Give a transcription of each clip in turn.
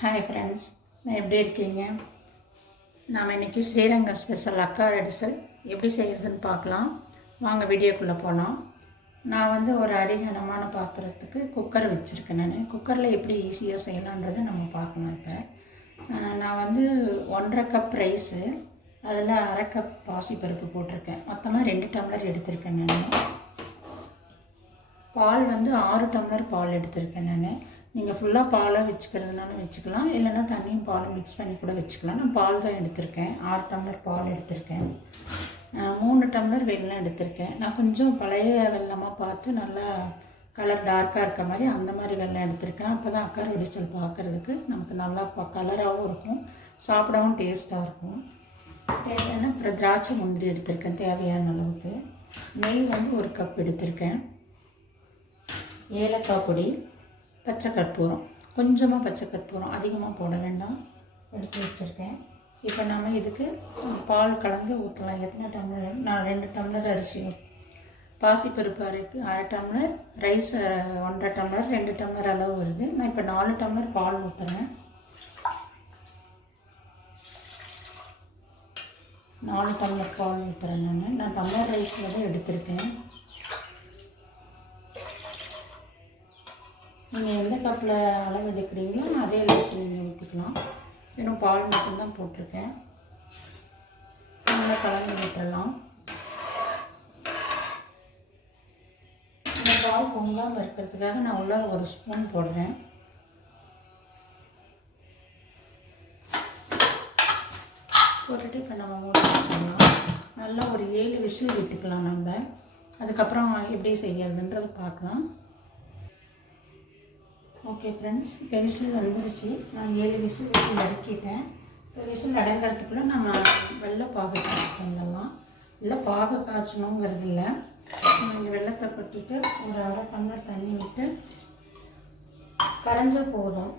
Hi friends, எப்படி இருக்கீங்க? நாம் இன்றைக்கி ஸ்ரீரங்கம் ஸ்பெஷல் அக்கா அடிசல் எப்படி செய்கிறதுன்னு பார்க்கலாம். வாங்க வீடியோக்குள்ளே போகலாம். நான் வந்து ஒரு அடிகனமான பாத்திரத்துக்கு குக்கர் வச்சுருக்கேன். குக்கரில் எப்படி ஈஸியாக செய்யலான்றதை நம்ம பார்க்கணும். இப்போ நான் வந்து 1.5 கப் ரைஸு, அதில் 1/2 கப் பாசிப்பருப்பு போட்டிருக்கேன். மொத்தமாக 2 டம்ளர் எடுத்திருக்கேன். நான் பால் வந்து 6 டம்ளர் பால் எடுத்திருக்கேன். நீங்கள் ஃபுல்லாக பாலை வச்சுக்கிறதுனால வச்சுக்கலாம், இல்லைன்னா தண்ணியும் பாலும் மிக்ஸ் பண்ணி கூட வச்சுக்கலாம். நான் பால் தான் எடுத்திருக்கேன். 6 டம்ளர் பால் எடுத்திருக்கேன். 3 டம்ளர் வெல்லம் எடுத்திருக்கேன். நான் கொஞ்சம் பழைய வெல்லமாக பார்த்து நல்லா கலர் டார்க்காக இருக்க மாதிரி அந்த மாதிரி வெல்லம் எடுத்திருக்கேன். அப்போ தான் அக்கா அடிசல் பார்க்குறதுக்கு நமக்கு நல்லா கலராகவும் இருக்கும், சாப்பிடவும் டேஸ்ட்டாக இருக்கும். தேவையான அப்புறம் திராட்சை முந்திரி எடுத்திருக்கேன் தேவையான அளவுக்கு. நெய் வந்து 1 கப் எடுத்திருக்கேன். ஏலக்காய் பொடி, பச்சை கற்பூரம், கொஞ்சமாக பச்சை கற்பூரம், அதிகமாக போட வேண்டாம், எடுத்து வச்சுருக்கேன். இப்போ நம்ம இதுக்கு பால் கலந்து ஊற்றலாம். எத்தனை டம்ளர்? நான் 2 டம்ளர் அரிசி, பாசிப்பருப்பு 1/2 டம்ளர், ரைஸ் 1.5 டம்ளர், 2 டம்ளர் அளவு வருது. நான் இப்போ 4 டம்ளர் பால் ஊற்றுறேன். 4 டம்ளர் பால் ஊற்றுறேன். நான் டம்ளர் ரைஸில் தான் எடுத்திருக்கேன். நீங்கள் எந்த கப்பில் அளவு எடுக்கிறீங்களோ அதே அளவுக்கு நீங்கள் ஊற்றிக்கலாம். இன்னும் பால் மட்டும்தான் போட்டிருக்கேன். நல்லா கலந்து விட்டுடலாம். இந்த பால் பொங்காமல் இருக்கிறதுக்காக நான் உள்ள 1 ஸ்பூன் போடுறேன். போட்டுட்டு இப்போ நம்ம மூடி வச்சுக்கலாம். நல்லா ஒரு 7 விசில் விட்டுக்கலாம். நம்ம அதுக்கப்புறம் எப்படி செய்யறதுன்றதை பார்க்கலாம். ஓகே ஃப்ரெண்ட்ஸ், இப்போ விசில் வந்துருச்சு. நான் 7 விசில் விட்டு இறக்கிட்டேன். இப்போ விசில் அடங்கிறதுக்குள்ளே நம்ம வெள்ளை பாகு காய்ச்சிட்டு வந்துடலாம். இல்லை பாகு காய்ச்சணுங்கிறது இல்லை, நீங்கள் வெள்ளத்தை கொட்டிட்டு ஒரு 1/2 டம்ளர் தண்ணி விட்டு கரைஞ்சால் போதும்.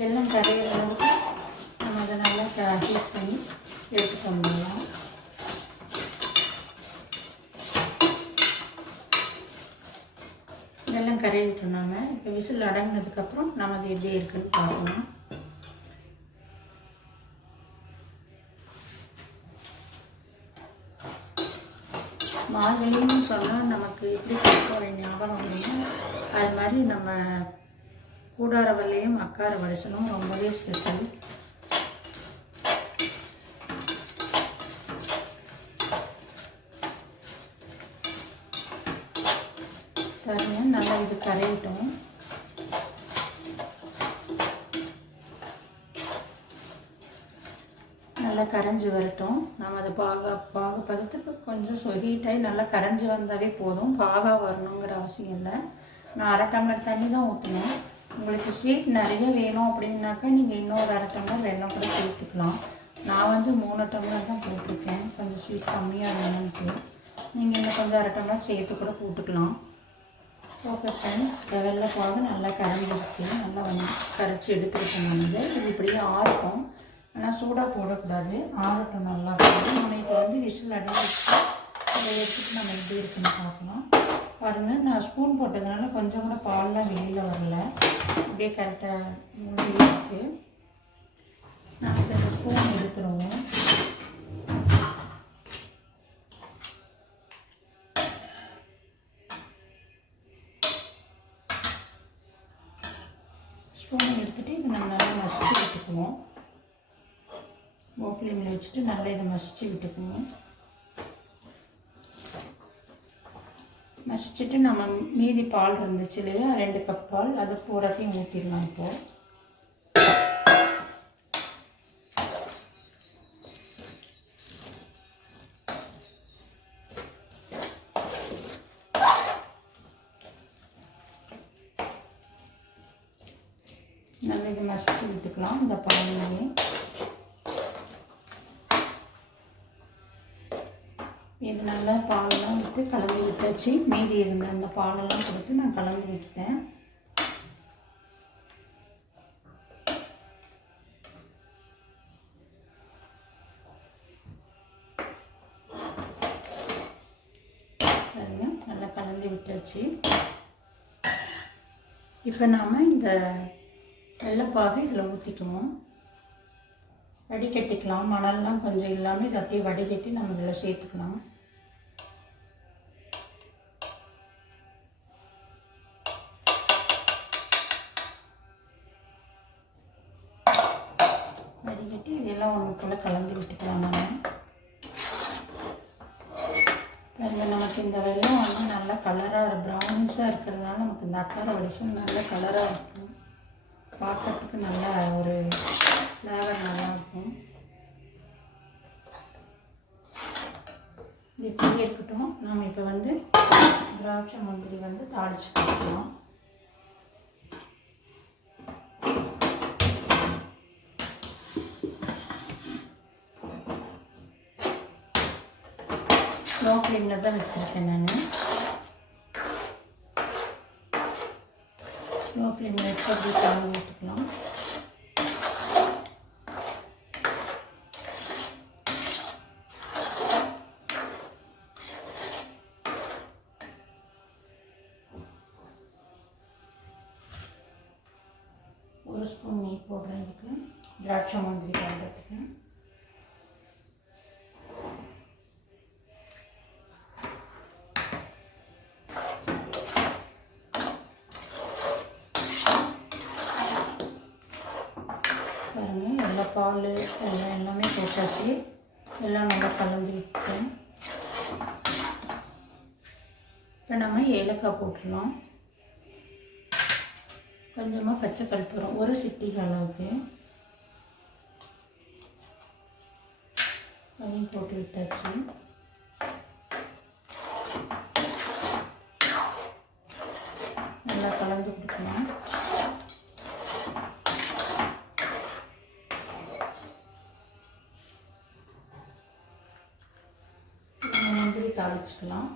வெல்லம் கரையிற அளவுக்கு நம்ம அதை நல்லா ஹீட் பண்ணி எடுத்துட்டு வந்துடலாம். வெல்லம் கரையிட்டுனாங்க. இப்போ விசில் அடங்கினதுக்கப்புறம் நம்ம அது எப்படி இருக்குன்னு பார்க்கலாம். மார்கழின்னு சொன்னால் நமக்கு எப்படி ஒரு ஞாபகம் அப்படின்னா, அது மாதிரி நம்ம கூடாரவல்லையும் அக்கார வடிசலும் ரொம்பவே ஸ்பெஷல். பாருங்க, நல்லா இது கரையிட்டோம். நல்லா கரைஞ்சி வரட்டும். நம்ம அதை பாக பதத்துக்கு கொஞ்சம் ஹீட்டாகி நல்லா கரைஞ்சி வந்தாவே போதும். பாகாக வரணுங்கிற அவசியம் இல்லை. நான் 1/2 டம்ளர் தண்ணி தான் ஊற்றினேன். உங்களுக்கு ஸ்வீட் நிறைய வேணும் அப்படின்னாக்கா நீங்கள் இன்னொரு 1/2 டம்ளர் வெல்லம் கூட சேர்த்துக்கலாம். நான் வந்து 3 டம்ளர் தான் போட்டிருக்கேன். கொஞ்சம் ஸ்வீட் கம்மியாக வேணும்ட்டு நீங்கள் இன்னும் கொஞ்சம் 1/2 டம்ளர் சேர்த்து கூட போட்டுக்கலாம். ஓகே ஃப்ரெண்ட்ஸ், வெள்ளை பாகு நல்லா கரைஞ்சிருச்சு. நல்லா வந்து கரைச்சி எடுத்துருக்கோம். வந்து இது இப்படியே ஆறட்டும். ஆனால் சூடாக போடக்கூடாது, ஆறட்டும் நல்லா. இப்போ வந்து விசில் அடிச்சு அதை எடுத்துட்டு நம்ம எப்படி இருக்குன்னு பார்க்கலாம். பாருங்கள், நான் ஸ்பூன் போட்டதுனால கொஞ்சம் கூட பால்லாம் வெளியில் வரல, அப்படியே கரெக்டாக மூடி இருக்குது. நான் இப்போ இந்த ஸ்பூன் எடுத்துருவோம். ஸ்பூனை எடுத்துகிட்டு இதை நம்ம நல்லா மசிச்சு விட்டுக்குவோம். ஃப்ளேமில் வச்சுட்டு நல்லா இதை மசிச்சு விட்டுக்குவோம். மசிச்சுட்டு நம்ம மீதி பால் இருந்துச்சு இல்லையா, 2 கப் பால், அது பூராத்தையும் ஊற்றிடலாம். இப்போது நல்லா இது மசிச்சு விட்டுக்கலாம். இந்த பாலையே இது நல்லா பாலெல்லாம் விட்டு கலந்து விட்டாச்சு. மீதி இருந்த அந்த பாலெல்லாம் கொடுத்து நான் கலந்து விட்டுட்டேன். நல்லா கலந்து விட்டாச்சு. இப்போ நாம் இந்த வெள்ளைப்பாகை இதில் ஊற்றிக்குவோம். வடிகட்டிக்கலாம். மணல்லாம் கொஞ்சம் இல்லாமல் இதை அப்படியே வடிகட்டி நம்ம இதில் சேர்த்துக்கலாம். வடிகட்டி இதெல்லாம் ஒன்றுக்குள்ளே கலந்து விட்டுக்கலாம். பாருங்கள், நமக்கு இந்த வெள்ளம் வந்து நல்லா கலராக ப்ரௌன்ஸாக இருக்கிறதுனால நமக்கு இந்த அக்கார வடிசல் நல்ல கலராக இருக்கும். பார்க்கறதுக்கு நல்ல ஒரு ஃப்ளேவர் நல்லாயிருக்கும். இது இப்படி இருக்கட்டும். நம்ம இப்போ வந்து திராட்சை முந்திரி வந்து தாளித்து போட்டுக்கலாம். ஸ்லோ ஃப்ளேமில் தான் வச்சுருக்கேன் நான். ஸ்லோ ஃப்ளேமில் வச்சு அப்படியே கலந்து விட்டுக்கலாம். ஒரு ஸ்பூன் நெய் போடுறதுக்கு திராட்சை முந்திரி பண்ணுறதுக்கு. பாருங்கள், எல்லா பால் எல்லாமே போட்டாச்சு. எல்லாம் நல்லா கலந்து விட்டேன். இப்போ நம்ம ஏலக்காய் போட்டுடலாம். கொஞ்சமாக பச்சை கற்பூரம், ஒரு சிட்டிகை அளவுக்கு அதையும் போட்டு விட்டாச்சு. நல்லா கலந்து கொடுக்கலாம். முந்திரி தாளிச்சுக்கலாம்.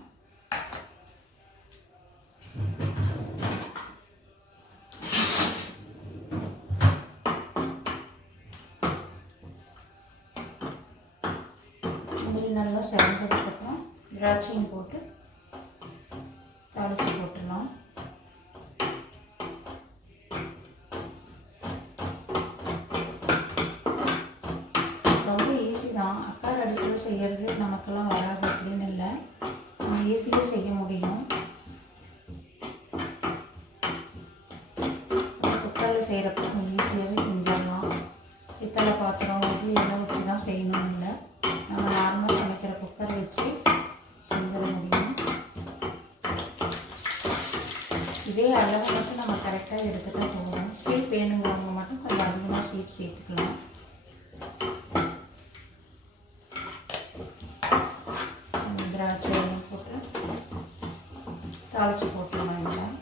முந்திரி நல்லா செவந்ததுக்கப்புறம் திராட்சையும் போட்டு தாளித்து போட்டுடலாம். ரொம்ப ஈஸி தான். அக்கார அடிச்சல் செய்கிறது நமக்கெல்லாம் வராது அப்படின்னு இல்லை, நம்ம ஈஸியாக செய்ய முடியும். குக்கரில் செய்கிறப்ப கொஞ்சம் ஈஸியாகவே செஞ்சிடலாம். பித்தளை பாத்திரம் உருளி எல்லாம் வச்சு தான் செய்யணும் இல்லை, நம்ம நார்மலாக சமைக்கிற குக்கரை வச்சு செஞ்சிட முடியும். இதே அளவு மட்டும் நம்ம கரெக்டாக எடுத்துகிட்டா போதும். ஸ்வீட் வேணுங்கிறவங்க மட்டும் கொஞ்சம் அதிகமாக ஸ்வீட் சேர்த்துக்கலாம். திராட்சை போட்டு தாளித்து போட்டுக்கலாம்.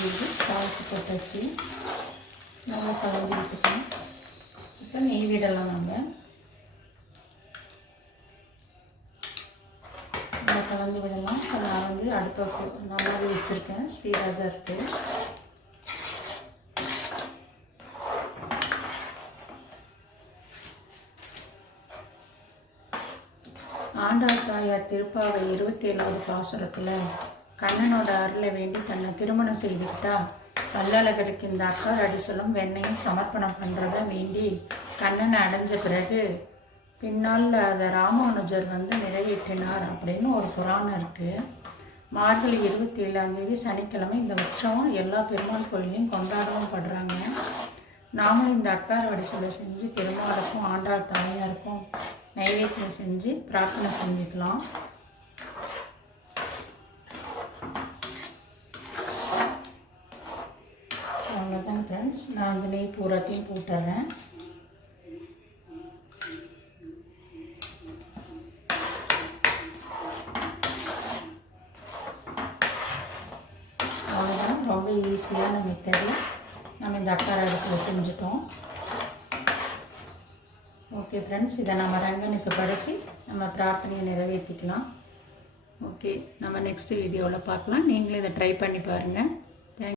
இதில் தாளித்து போட்டாச்சு. நல்லா கலந்து விட்டுக்கலாம். இப்போ நெய் விடலாம். நம்ம நல்லா கலந்து விடலாம். நான் வந்து அடுப்பை நல்லாவே வச்சுருக்கேன், ஸ்பீடாக தான் இருக்குது. ஆண்டாள் தாயார் திருப்பாவை 27வது பாசுரத்தில் கண்ணனோட அருளை வேண்டி தன்னை திருமணம் செய்துக்கிட்டா கள்ளழகருக்கு இந்த அக்கார அடிசலும் வெண்ணையும் சமர்ப்பணம் பண்ணுறத வேண்டி கண்ணனை அடைஞ்ச பிறகு பின்னால் அதை ராமானுஜர் வந்து நிறைவேற்றினார் அப்படின்னு ஒரு புராணம் இருக்குது. மார்கழி 27ஆம் சனிக்கிழமை இந்த உற்சவம் எல்லா பெருமாள் கோயிலையும் கொண்டாடவும் படுறாங்க. நாமும் இந்த அக்கார அடிசலை செஞ்சு பெருமாளுக்கும் ஆண்டாள் தாயாருக்கும் நைவேத்தியம் செஞ்சு பிரார்த்தனை செஞ்சுக்கலாம். அவ்வளோதான் ஃப்ரெண்ட்ஸ், நான் அந்த நெய் பூராத்தையும் போட்டுறேன். அவ்வளோதான், ரொம்ப ஈஸியான மெத்தடு. நம்ம இந்த அக்கார அரிசியில் செஞ்சுட்டோம். ஓகே ஃப்ரெண்ட்ஸ், இதை நம்ம ரங்கனுக்கு படைச்சி நம்ம பிரார்த்தனையை நிறைவேற்றிக்கலாம். ஓகே, நம்ம நெக்ஸ்ட் வீடியோவில் பார்க்கலாம். நீங்களும் இதை ட்ரை பண்ணி பாருங்கள்.